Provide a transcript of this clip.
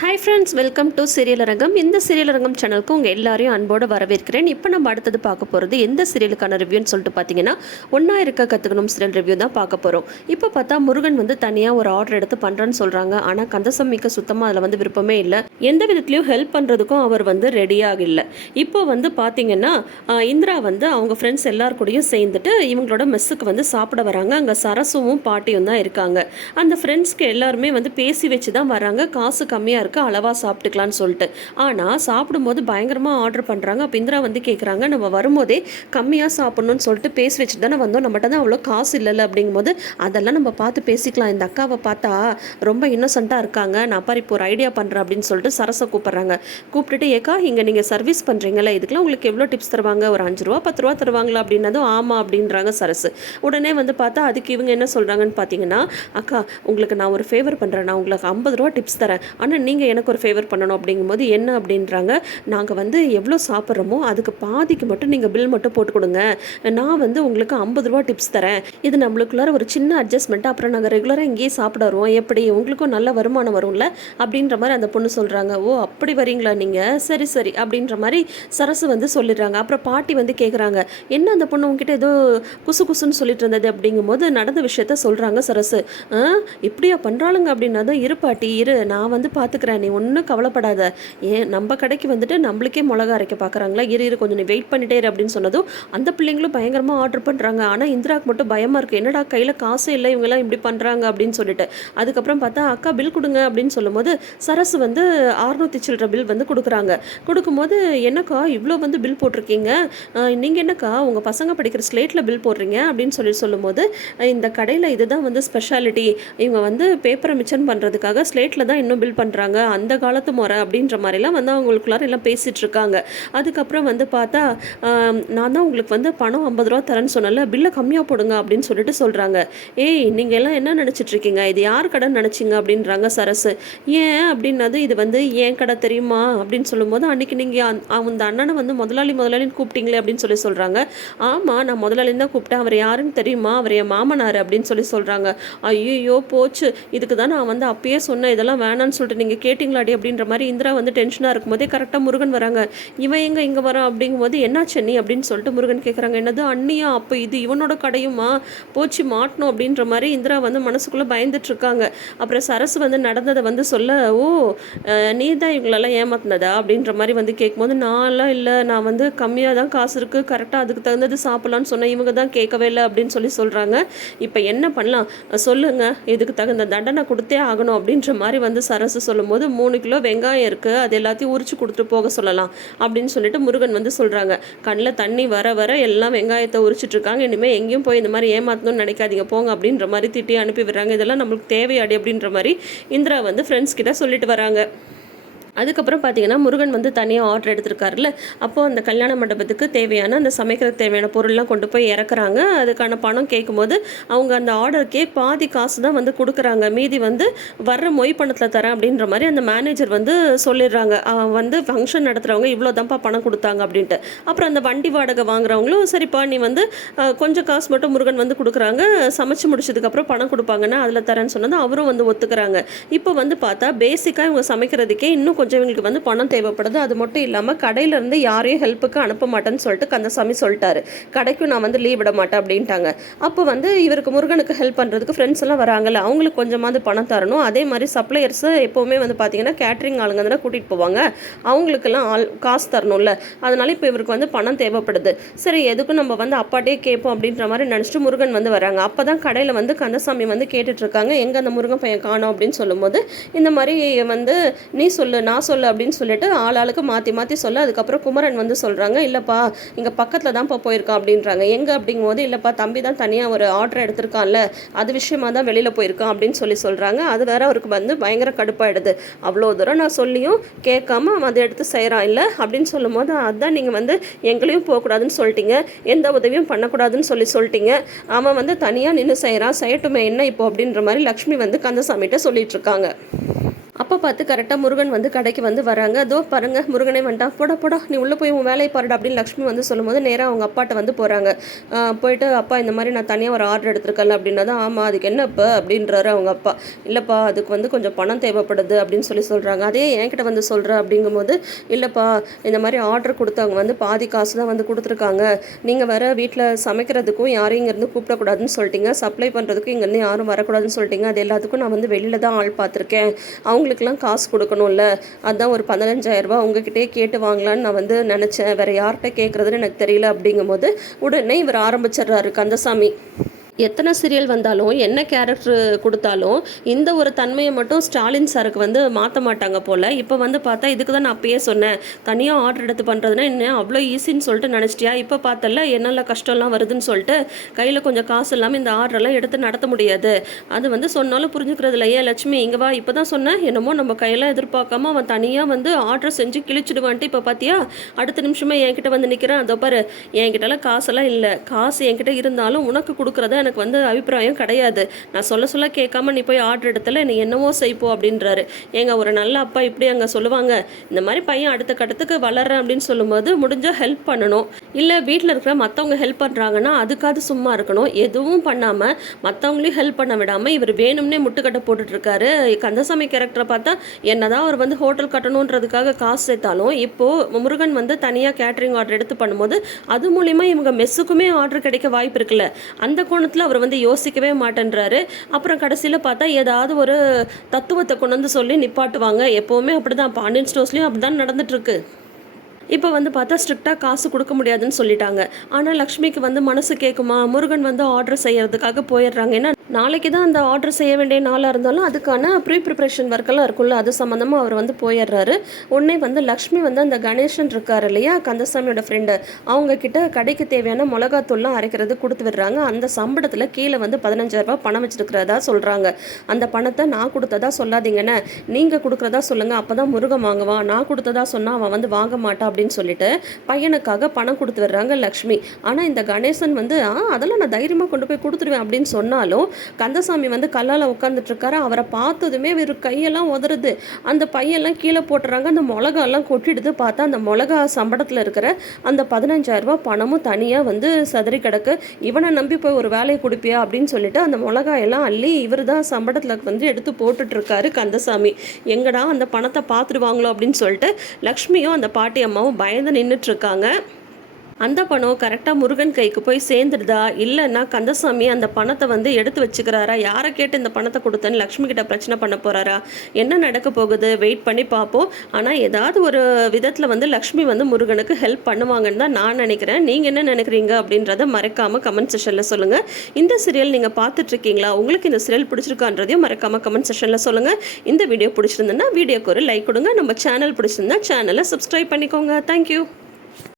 Hi friends, welcome to serial அரங்கம். இந்த serial அரங்கம் சேனலுக்கு உங்கள் எல்லாரையும் அன்போடு வரவேற்கிறேன். இப்போ நம்ம அடுத்தது பார்க்க போகிறது எந்த சீரியலுக்கான ரிவ்யூன்னு சொல்லிட்டு பார்த்தீங்கன்னா, ஒன்றா இருக்க கற்றுக்கணும் சீரியல் ரிவ்யூ தான் பார்க்க போகிறோம். இப்போ பார்த்தா முருகன் வந்து தனியாக ஒரு ஆர்டர் எடுத்து பண்ணுறேன்னு சொல்கிறாங்க. ஆனால் கந்தசாமிக்கு சுத்தமாக அதில் வந்து விருப்பமே இல்லை. எந்த விதத்துலையும் ஹெல்ப் பண்ணுறதுக்கும் அவர் வந்து ரெடியாக இல்லை. இப்போ வந்து பார்த்தீங்கன்னா இந்திரா வந்து அவங்க ஃப்ரெண்ட்ஸ் எல்லாருக்கூடையும் சேர்ந்துட்டு இவங்களோட மெஸ்ஸுக்கு வந்து சாப்பிட வராங்க. அங்கே சரசுவும் பாட்டியும் தான் இருக்காங்க. அந்த ஃப்ரெண்ட்ஸ்க்கு எல்லாருமே வந்து பேசி வச்சு தான் வராங்க. காசு கம்மியாக அளவாக சாப்பிட்டுக்கலான்னு சொல்லிட்டு. ஆனால் சாப்பிடும்போது பயங்கரமாக ஆர்டர் பண்ணுறாங்க. அப்போ இந்திரா வந்து கேட்குறாங்க, நம்ம வரும்போதே கம்மியாக சாப்பிட்ணுன்னு சொல்லிட்டு பேசி வச்சுட்டு தானே வந்தோம், நம்மகிட்ட தான் அவ்வளோ காசு இல்லைல்ல அப்படிங்கும்போது அதெல்லாம் நம்ம பார்த்து பேசிக்கலாம். இந்த அக்காவை பார்த்தா ரொம்ப இன்னோசென்ட்டாக இருக்காங்க, நான் பாரு இப்போ ஒரு ஐடியா பண்ணுறேன் அப்படின்னு சொல்லிட்டு சரசை கூப்பிட்றாங்க. கூப்பிட்டுட்டு, ஏக்கா இங்கே நீங்கள் சர்வீஸ் பண்ணுறீங்களா, இதுக்கெல்லாம் உங்களுக்கு எவ்வளோ டிப்ஸ் தருவாங்க, ஒரு 5 ரூபா 10 ரூபா தருவாங்களா அப்படின்னதும் ஆமாம் அப்படின்றாங்க சரசு. உடனே வந்து பார்த்தா அதுக்கு இவங்க என்ன சொல்கிறாங்கன்னு பார்த்தீங்கன்னா, அக்கா உங்களுக்கு நான் ஒரு ஃபேவர் பண்ணுறேன், நான் உங்களுக்கு 50 ரூபா டிப்ஸ் தரேன், ஆனால் நீங்கள் எனக்கு ஒரு ஃபேவர் பண்ணணும் அப்படிங்கும்போது என்ன அப்படின்றாங்க, நாங்கள் வந்து எவ்வளோ சாப்பிட்றோமோ அதுக்கு பாதிக்கு மட்டும் நீங்கள் பில் மட்டும் போட்டு கொடுங்க, நான் வந்து உங்களுக்கு 50 ரூபா டிப்ஸ் தரேன், இது நம்மளுக்குள்ளார ஒரு சின்ன அட்ஜஸ்ட்மெண்ட், அப்புறம் நாங்கள் ரெகுலராக இங்கேயே சாப்பிட வருவோம், எப்படி உங்களுக்கும் நல்ல வருமானம் வரும்ல அப்படின்ற மாதிரி அந்த பொண்ணு சொல்கிறாங்க. ஓ அப்படி வரீங்களா நீங்கள், சரி சரி அப்படின்ற மாதிரி சரசு வந்து சொல்லிடுறாங்க. அப்புறம் பாட்டி வந்து கேட்குறாங்க, என்ன அந்த பொண்ணு உங்ககிட்ட ஏதோ குசு குசுன்னு சொல்லிட்டு இருந்தது அப்படிங்கும்போது நடந்த விஷயத்த சொல்கிறாங்க சரசு. இப்படியா பண்ணுறாளுங்க அப்படின்னா தான், இரு பாட்டி இரு, நான் வந்து பார்த்துக்கிறேன், நீ ஒன்றும் கவலைப்படாத, ஏன் நம்ம கடைக்கு வந்துட்டு நம்மளுக்கே மிளகா அரைக்க பார்க்குறாங்களா, இரு கொஞ்சம் நீ வெயிட் பண்ணிட்டே இரு அப்படின்னு சொன்னதும் அந்த பிள்ளைங்களும் பயங்கரமாக ஆர்டர் பண்ணுறாங்க. ஆனால் இந்திராவுக்கு மட்டும் பயமாக இருக்குது, என்னடா கையில் காசு இல்லை, இவங்கெல்லாம் இப்படி பண்ணுறாங்க அப்படின்னு சொல்லிட்டு. அதுக்கப்புறம் பார்த்தா அக்கா பில் கொடுங்க அப்படின்னு சொல்லும்போது சரசு வந்து 600 சில்லற பில் வந்து கொடுக்குறாங்க. கொடுக்கும்போது என்னக்கா இவ்வளோ வந்து பில் போட்டிருக்கீங்க, நீங்கள் என்னக்கா உங்கள் பசங்க படிக்கிற ஸ்லேட்டில் பில் போடுறீங்க அப்படின்னு சொல்லும்போது, இந்த கடையில் இதுதான் வந்து ஸ்பெஷாலிட்டி, இவங்க வந்து பேப்பரை மிச்சம் பண்ணுறதுக்காக ஸ்லேட்டில் தான் இன்னும் பில் பண்ணுறாங்க, அந்த காலத்து முறை அப்படின்ற மாதிரிலாம் வந்து அவங்களுக்குள்ளார எல்லாம் பேசிகிட்டு இருக்காங்க. அதுக்கப்புறம் வந்து பார்த்தா நான் தான் உங்களுக்கு வந்து பணம் 50 ரூபா தரேன்னு சொன்னல, பில்லை கம்மியாக போடுங்க அப்படின்னு சொல்லிட்டு சொல்கிறாங்க. ஏய் நீங்கள் எல்லாம் என்ன நினச்சிட்ருக்கீங்க, இது யார் கடைன்னு நினச்சிங்க அப்படின்றாங்க சரசு. ஏன் அப்படின்னது, இது வந்து ஏன் கடை தெரியுமா அப்படின்னு சொல்லும்போது, அன்றைக்கி நீங்கள் அந்த அண்ணனை வந்து முதலாளின்னு கூப்பிட்டீங்களே அப்படின்னு சொல்கிறாங்க. ஆமாம் நான் முதலாளின்னு தான் கூப்பிட்டேன், அவர் யாருன்னு தெரியுமா, அவர் என் மாமனார் அப்படின்னு சொல்கிறாங்க. ஐயோ போச்சு, இதுக்கு தான் நான் வந்து அப்பயே சொன்னேன் இதெல்லாம் வேணான்னு சொல்லிட்டு நீங்கள் கேட்டிங்களாடி அப்படின்ற மாதிரி இந்திரா வந்து டென்ஷனாக இருக்கும்போதே கரெக்டாக முருகன் வராங்க. இவன் எங்கே இங்கே வரான் அப்படிங்கும்போது, என்னாச்சு நீ அப்படின்னு சொல்லிட்டு முருகன் கேட்குறாங்க. என்னது அண்ணியா, அப்போ இது இவனோட கடையுமா, போச்சு மாட்டணும் அப்படின்ற மாதிரி இந்திரா வந்து மனசுக்குள்ளே பயந்துட்டு இருக்காங்க. அப்புறம் சரசு வந்து நடந்ததை வந்து சொல்ல, ஓ நீ தான் இவங்களெல்லாம் ஏமாத்தினதா அப்படின்ற மாதிரி வந்து கேட்கும்போது, நான்லாம் இல்லை, நான் வந்து கம்மியாக தான் காசு இருக்குது, கரெக்டாக அதுக்கு தகுந்தது சாப்பிட்லான்னு சொன்னேன், இவங்க தான் கேட்கவே இல்லை அப்படின்னு சொல்கிறாங்க. இப்போ என்ன பண்ணலாம் சொல்லுங்கள், இதுக்கு தகுந்த தண்டனை கொடுத்தே ஆகணும் அப்படின்ற மாதிரி வந்து சரசு சொல்லும்போது, 3 கிலோ வெங்காயம் இருக்குது, அது எல்லாத்தையும் உரிச்சு கொடுத்துட்டு போக சொல்லலாம் அப்படின்னு சொல்லிட்டு முருகன் வந்து சொல்கிறாங்க. கண்ணில் தண்ணி வர வர எல்லாம் வெங்காயத்தை உரிச்சிட்டு இருக்காங்க. இனிமேல் எங்கேயும் போய் இந்த மாதிரி ஏமாற்றணும்னு நினைக்காதீங்க போங்க அப்படின்ற மாதிரி திட்டி அனுப்பி விடுறாங்க. இதெல்லாம் நம்மளுக்கு தேவையாடி அப்படின்ற மாதிரி இந்திரா வந்து ஃப்ரெண்ட்ஸ் கிட்ட சொல்லிட்டு வராங்க. அதுக்கப்புறம் பார்த்தீங்கன்னா முருகன் வந்து தனியாக ஆர்டர் எடுத்திருக்காருல்ல, அப்போது அந்த கல்யாண மண்டபத்துக்கு தேவையான அந்த சமைக்கிறதுக்கு தேவையான பொருள்லாம் கொண்டு போய் இறக்குறாங்க. அதுக்கான பணம் கேட்கும்போது அவங்க அந்த ஆர்டருக்கே பாதி காசு தான் வந்து கொடுக்குறாங்க, மீதி வந்து வர்ற மொய் பணத்தில் தரேன் அப்படின்ற மாதிரி அந்த மேனேஜர் வந்து சொல்லிடுறாங்க. வந்து ஃபங்க்ஷன் நடத்துகிறவங்க இவ்வளோ தான்ப்பா பணம் கொடுத்தாங்க அப்படின்ட்டு. அப்புறம் அந்த வண்டி வாடகை வாங்குறவங்களும் சரிப்பா நீ வந்து கொஞ்சம் காசு மட்டும் முருகன் வந்து கொடுக்குறாங்க, சமைச்சு முடிச்சதுக்கப்புறம் பணம் கொடுப்பாங்கன்னா அதில் தரேன்னு சொன்னது அவரும் வந்து ஒத்துக்கிறாங்க. இப்போ வந்து பார்த்தா பேசிக்காக இவங்க சமைக்கிறதுக்கே இன்னும் கொஞ்சம் இவங்களுக்கு வந்து பணம் தேவைப்படுது. அது மட்டும் இல்லாமல் கடையிலேருந்து யாரையும் ஹெல்ப்புக்கு அனுப்ப மாட்டேன்னு சொல்லிட்டு கந்தசாமி சொல்லிட்டாரு, கடைக்கும் நான் வந்து லீவ் விட மாட்டேன் அப்படின்ட்டாங்க. அப்போ வந்து இவருக்கு முருகனுக்கு ஹெல்ப் பண்ணுறதுக்கு ஃப்ரெண்ட்ஸ் எல்லாம் வராங்கல்ல, அவங்களுக்கு கொஞ்சமாவது பணம் தரணும். அதே மாதிரி சப்ளையர்ஸை எப்போவுமே வந்து பார்த்தீங்கன்னா கேட்ரிங் ஆளுங்க தானே கூட்டிகிட்டு போவாங்க, அவங்களுக்கெல்லாம் காசு தரணும்ல, அதனால இப்போ இவருக்கு வந்து பணம் தேவைப்படுது. சரி எதுக்கும் நம்ம வந்து அப்பாட்டே கேட்போம் அப்படின்ற மாதிரி நினச்சிட்டு முருகன் வந்து வராங்க. அப்போ தான் கடையில் வந்து கந்தசாமி வந்து கேட்டுட்ருக்காங்க, எங்கே அந்த முருகன் பையன் காணோம் அப்படின்னு சொல்லும்போது, இந்த மாதிரி வந்து நீ சொல்லு நான் சொல்லு அப்படின்னு சொல்லிட்டு ஆளுக்கு மாற்றி சொல்ல. அதுக்கப்புறம் குமரன் வந்து சொல்கிறாங்க, இல்லைப்பா இங்கே பக்கத்தில் தான்ப்பா போயிருக்கான் அப்படின்றாங்க. எங்கே அப்படிங்கும்போது, இல்லைப்பா தம்பி தான் தனியாக ஒரு ஆர்டர் எடுத்திருக்கான்ல, அது விஷயமா தான் வெளியில் போயிருக்கான் அப்படின்னு சொல்கிறாங்க. அது வேற அவருக்கு வந்து பயங்கர கடுப்பாயிடுது, அவ்வளோ தூரம் நான் சொல்லியும் கேட்காம அவன் அதை எடுத்து செய்கிறான் இல்லை அப்படின்னு சொல்லும்போது, அதுதான் நீங்கள் வந்து எங்களையும் போகக்கூடாதுன்னு சொல்லிட்டீங்க, எந்த உதவியும் பண்ணக்கூடாதுன்னு சொல்லிட்டீங்க, அவன் வந்து தனியாக நின்று செய்கிறான், செய்யட்டுமே என்ன இப்போ அப்படின்ற மாதிரி லக்ஷ்மி வந்து கந்தசாமிகிட்ட சொல்லிட்டு இருக்காங்க. அப்போ பார்த்து கரெக்டாக முருகன் வந்து கடைக்கு வந்து வராங்க. அதோ பாருங்க முருகனே வந்துட்டான். போடா போடா நீ உள்ளே போய் உன் வேலையை பாருடா அப்படின்னு லக்ஷ்மி வந்து சொல்லும்போது நேராக அவங்க அப்பாட்ட வந்து போகிறாங்க. போயிட்டு அப்பா இந்த மாதிரி நான் தனியாக ஒரு ஆர்டர் எடுத்திருக்கேன்ல அப்படின்னா தான் ஆமாம் அதுக்கு என்னப்பா அப்படின்றாரு அவங்க அப்பா. இல்லைப்பா அதுக்கு வந்து கொஞ்சம் பணம் தேவைப்படுது அப்படின்னு சொல்கிறாங்க. அதே என்கிட்ட வந்து சொல்கிற அப்படிங்கும்போது இல்லைப்பா இந்த மாதிரி ஆர்டர் கொடுத்தவங்க வந்து பாதி காசு தான் வந்து கொடுத்துருக்காங்க. நீங்கள் வேறு வீட்டில் சமைக்கிறதுக்கும் யாரையும் இங்கேருந்து கூப்பிடக்கூடாதுன்னு சொல்லிட்டீங்க, சப்ளை பண்ணுறதுக்கும் இங்கேருந்து யாரும் வரக்கூடாதுன்னு சொல்லிட்டீங்க. அது எல்லாத்துக்கும் நான் வந்து வெளியில் தான் ஆள் பார்த்துருக்கேன். அவங்களுக்குலாம் காசு கொடுக்கணும்ல, அதுதான் ஒரு 15,000 உங்ககிட்டே கேட்டு வாங்கலான்னு நான் வந்து நினச்சேன். வேறு யார்கிட்ட கேட்குறதுன்னு எனக்கு தெரியல அப்படிங்கும்போது உடனே இவர் ஆரம்பிச்சிடுறாரு கந்தசாமி. எத்தனை சீரியல் வந்தாலும் என்ன கேரக்டர் கொடுத்தாலும் இந்த ஒரு தன்மையை மட்டும் ஸ்டாலின் சாருக்கு வந்து மாற்ற மாட்டாங்க போல். இப்போ வந்து பார்த்தா இதுக்கு தான் நான் அப்பயே சொன்னேன், தனியாக ஆர்டர் எடுத்து பண்ணுறதுனா என்ன அவ்வளோ ஈஸின்னு சொல்லிட்டு நினச்சிட்டியா, இப்போ பார்த்தல என்னெல்லாம் கஷ்டம்லாம் வருதுன்னு சொல்லிட்டு கையில் கொஞ்சம் காசு இல்லாமல் இந்த ஆர்டரெல்லாம் எடுத்து நடத்த முடியாது. அது வந்து சொன்னாலும் புரிஞ்சுக்கிறது இல்லை. ஏன் லட்சுமி இங்கே வா, இப்போ தான் சொன்னேன் என்னமோ நம்ம கையெல்லாம் எதிர்பார்க்காம அவன் தனியாக வந்து ஆர்டர் செஞ்சு கிழிச்சிடுவான்ட்டு இப்போ பார்த்தியா அடுத்த நிமிஷமே என்கிட்ட வந்து நிற்கிறான். அதோ பாரு என்கிட்டலாம் காசெல்லாம் இல்லை, காசு என்கிட்ட இருந்தாலும் உனக்கு கொடுக்குறத எனக்கு வந்து அபிப்பிராயம் கிடையாது. நான் சொல்ல கேட்காம நீ போய் ஆர்டர் எடுத்தல நீ என்னவோ செய்ப்போ அப்படின்றாரு. ஏங்க ஒரு நல்ல அப்பா இப்படி அங்கே சொல்லுவாங்க, இந்த மாதிரி பையன் அடுத்த கட்டத்துக்கு வளர்றேன் அப்படின்னு சொல்லும்போது முடிஞ்சால் ஹெல்ப் பண்ணணும். இல்லை வீட்டில் இருக்கிற மற்றவங்க ஹெல்ப் பண்ணுறாங்கன்னா அதுக்காவது சும்மா இருக்கணும். எதுவும் பண்ணாமல் மற்றவங்களையும் ஹெல்ப் பண்ண விடாமல் இவர் வேணும்னே முட்டுக்கட்டை போட்டுட்ருக்காரு. கந்தசாமி கேரக்டரை பார்த்தா என்னதான் அவர் வந்து ஹோட்டல் கட்டணுன்றதுக்காக காசு சேர்த்தாலும் இப்போது முருகன் வந்து தனியாக கேட்ரிங் ஆர்டர் எடுத்து பண்ணும்போது அது மூலிமா இவங்க மெஸ்ஸுக்குமே ஆர்டர் கிடைக்க வாய்ப்பு இருக்குல்ல. அந்த கோணத்தில் அவர் வந்து யோசிக்கவே மாட்டேன்றாரு. அப்புறம் கடைசியில் பார்த்தா ஏதாவது ஒரு தத்துவத்தை கொண்டு வந்து சொல்லி நிப்பாட்டுவாங்க. எப்போவுமே அப்படி தான், பாண்டியன் ஸ்டோர்ஸ்லையும் அப்படி தான் நடந்துட்டுருக்கு. இப்போ வந்து பார்த்தா ஸ்ட்ரிக்டாக காசு கொடுக்க முடியாதுன்னு சொல்லிட்டாங்க. ஆனால் லக்ஷ்மிக்கு வந்து மனசு கேட்குமா, முருகன் வந்து ஆர்டர் செய்யறதுக்காக போயிடுறாங்க. ஏன்னா நாளைக்கு தான் அந்த ஆர்டர் செய்ய வேண்டிய நாளாக இருந்தாலும் அதுக்கான ப்ரிப்ரேஷன் ஒர்க்கெல்லாம் இருக்குல்ல, அது சம்மந்தமாக அவர் வந்து போயிடுறாரு. உடனே வந்து லக்ஷ்மி வந்து அந்த கணேசன் இருக்கார் இல்லையா கந்தசாமியோட ஃப்ரெண்டு, அவங்க கிட்ட கடைக்கு தேவையான மிளகாத்தூள்லாம் அரைக்கிறது கொடுத்து விடுறாங்க. அந்த சம்பளத்தில் கீழே வந்து 15,000 பணம் வச்சுருக்கிறதா சொல்கிறாங்க. அந்த பணத்தை நான் கொடுத்ததா சொல்லாதீங்கன்னு, நீங்கள் கொடுக்குறதா சொல்லுங்கள், அப்போ தான் முருகன் வாங்குவான். நான் கொடுத்ததா சொன்னால் அவன் வந்து வாங்க மாட்டான் அப்படின்னு சொல்லிட்டு பையனுக்காக பணம் கொடுத்து வர்றாங்க லக்ஷ்மி. ஆனால் இந்த கணேசன் வந்து அதெல்லாம் நான் தைரியமாக கொண்டு போய் கொடுத்துருவேன் அப்படின்னு சொன்னாலும் கந்தசாமி வந்து கல்லால் உட்காந்துட்டு இருக்காரு. அவரை பார்த்ததுமே இவர் கையெல்லாம் உதறுது. அந்த பையெல்லாம் கீழே போட்டுறாங்க. அந்த மிளகாலாம் கொட்டிடுது. பார்த்தா அந்த மிளகா சம்பளத்தில் இருக்கிற அந்த 15,000 பணமும் தனியாக வந்து சதறி கிடக்கு. இவனை நம்பி போய் ஒரு வேலையை கொடுப்பியா அப்படின்னு சொல்லிட்டு அந்த மிளகாயெல்லாம் அள்ளி இவர் தான் சம்பளத்தில் வந்து எடுத்து போட்டுட்ருக்காரு கந்தசாமி. எங்கடா அந்த பணத்தை பார்த்துருவாங்களோ அப்படின்னு சொல்லிட்டு லக்ஷ்மியும் அந்த பாட்டி அம்மாவும் பயந்து நின்றுட்டுருக்காங்க. அந்த பணம் கரெக்டாக முருகன் கைக்கு போய் சேர்ந்துடுதா, இல்லைன்னா கந்தசாமி அந்த பணத்தை வந்து எடுத்து வச்சுக்கிறாரா, யாரை கேட்டு இந்த பணத்தை கொடுத்தேன்னு லக்ஷ்மி கிட்ட பிரச்சனை பண்ண போகிறாரா, என்ன நடக்க போகுது வெயிட் பண்ணி பார்ப்போம். ஆனால் ஏதாவது ஒரு விதத்தில் வந்து லக்ஷ்மி வந்து முருகனுக்கு ஹெல்ப் பண்ணுவாங்கன்னு தான் நான் நினைக்கிறேன். நீங்கள் என்ன நினைக்கிறீங்க அப்படின்றத மறக்காமல் கமெண்ட் செஷனில் சொல்லுங்கள். இந்த சீரியல் நீங்கள் பார்த்துட்ருக்கீங்களா, உங்களுக்கு இந்த சீரியல் பிடிச்சிருக்கான்றதையும் மறக்காமல் கமெண்ட் செஷனில் சொல்லுங்கள். இந்த வீடியோ பிடிச்சிருந்ததுன்னா வீடியோக்கு ஒரு லைக் கொடுங்க. நம்ம சேனல் பிடிச்சிருந்தா சேனலை சப்ஸ்கிரைப் பண்ணிக்கோங்க. தேங்க்யூ.